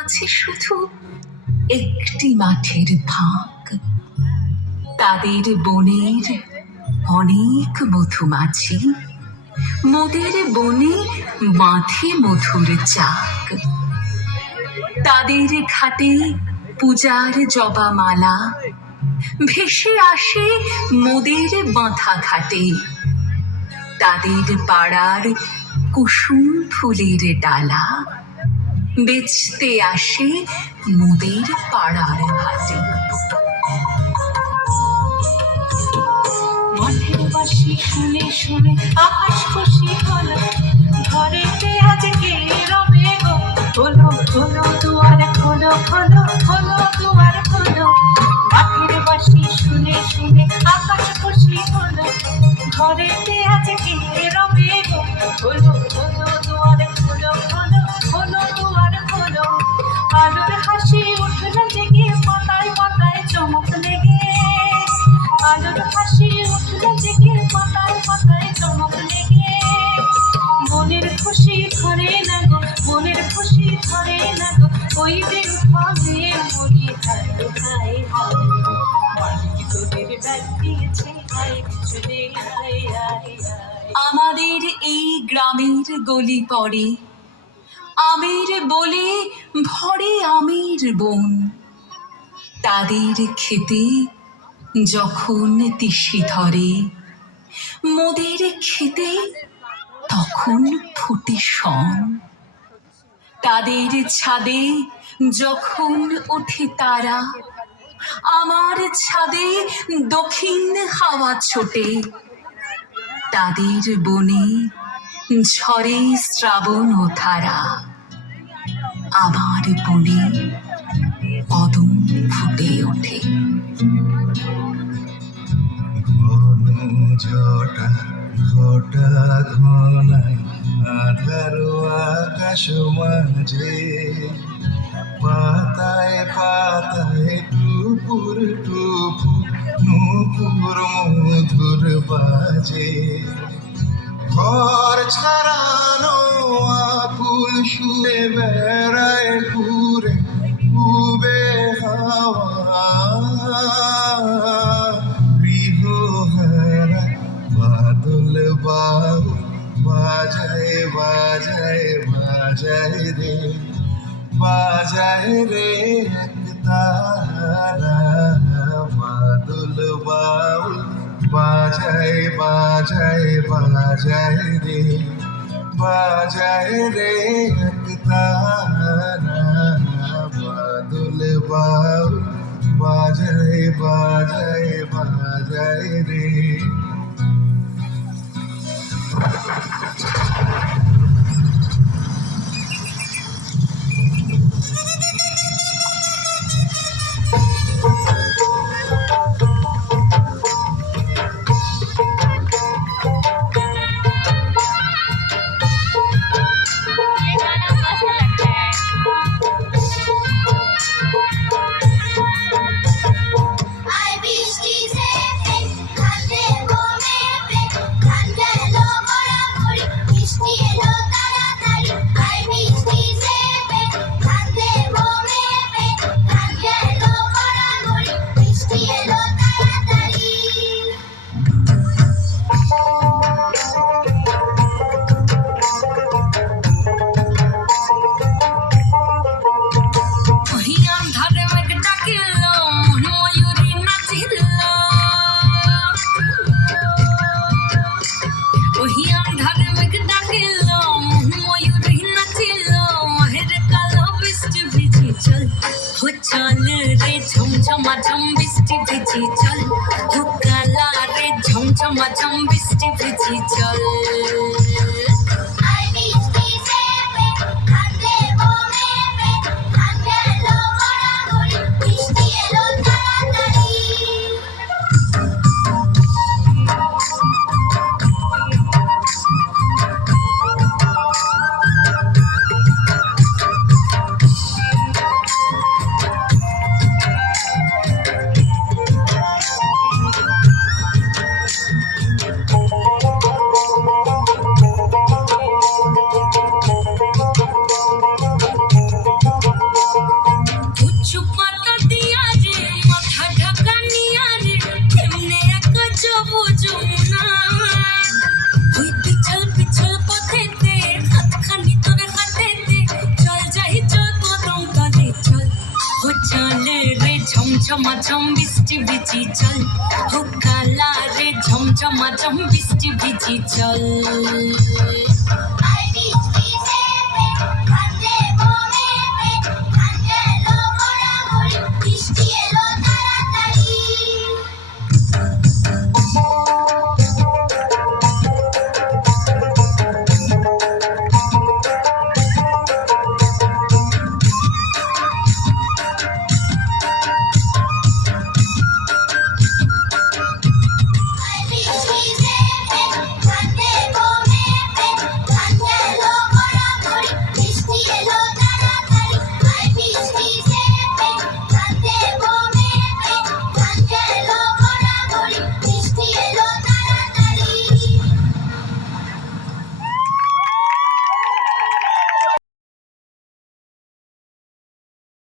আছে শুধু একটি মাঠের ফাঁক, তাদের বনের অনেক মধুমাছি, মোদের বনে বাঁধে মধুর চাক। তাদের ঘাটে পূজার জবামালা ভেসে আসে মোদের বাঁধা ঘাটে। তাদের পাড়ার কুসুম ফুলের ডালা বেচতে আসে মোদের পাড়ার হাটে। মাঠের বাঁশি শুনে শুনে আকাশ খুশি হলো, ঘরেতে আজকে রবে গো। খোলো খোলো দুয়ার খোলো, খোলো খোলো দুয়ার খোলো। মাঠের বাঁশি শুনে শুনে আকাশ খুশি হলো, ঘরেতে আজকে রবে গো। খোলো খোলো দুয়ার খোলো, খোলো খোলো দুয়ার খোলো। আলোর হাসি উঠল জেগে, পাতায় পাতায় চমক লেগে। আলোর হাসি উঠল জেগে, পাতায় পাতায় চমক লেগে। মনের খুশি ধরে না গো, মনের খুশি ধরে না গো। ওই যে উঠবে মরি হায় হায় হায়। মালিক তোদের ডাক দিয়েছে, হায় চলে হায় হায় হায়। আমাদের এই গ্রামের গলি পড়ে আমের বলে ভরে আমের বন। তাদের খেতে যখন তিসি ধরে, মোদের খেতে তখন ফুটে শন। তাদের ছাদে যখন ওঠে তারা, আমার ছাদে দক্ষিণ হাওয়া ছোটে। তাদের বনে ঝরে শ্রাবণ ও ধারা, আমার বনে কদম ফুটে ওঠে। জটা ঘটা ঘনায় আধার আকাশ মাঝে, পাতায় পাতায় টুপুর টুপুর নুপুর মধুর বাজে। ঘর ছাড়ানো আকুল শুয়ে বেড়ায় ঘুরে উবে হাওয়া। গৃহহারা বাদল বাবু বাজায় বাজায় বাজায় রে, বাজায় রে একতারা। বাদল বাবু বাজায় বাজায় বাজায় রে, বাজায় রে একতারা। বাদল বাবু বাজায় বাজায় বাজায় রে। চল রে ঝমঝমা ঝম বৃষ্টি ভিজি চল, হুকালা রে ঝমঝমা ঝম বৃষ্টি ভিজি চল। ঝমঝমাঝম বৃষ্টি ভিজি চল হোক কালা রে ঝমঝমাঝম বৃষ্টি ভিজি চল